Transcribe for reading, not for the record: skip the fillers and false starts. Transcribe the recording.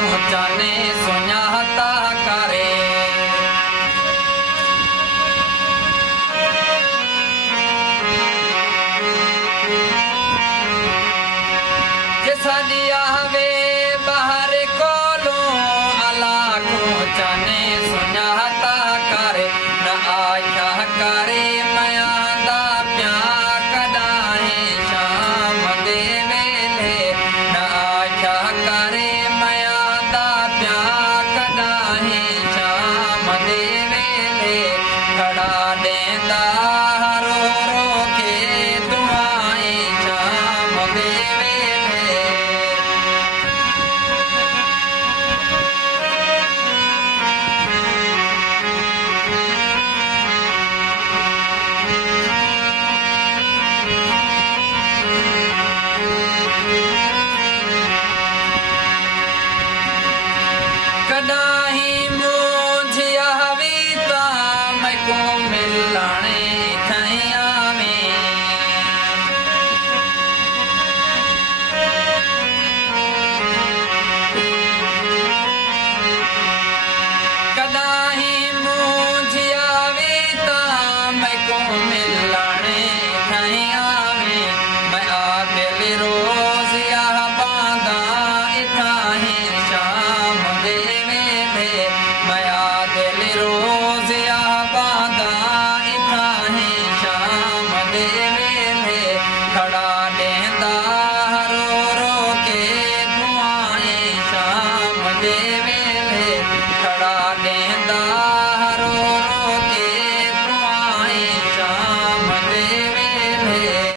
को जाने सुञाता करे सदिया वे बाहर कोलो अला को जाने सुञाता करे न आशा करे मया दा प्या कदाए शाम दे वेले न आशा करे मया दा प्या कदाए शाम दे वेले खड़ा देंदा रो रो के दुआएं शाम दे कदा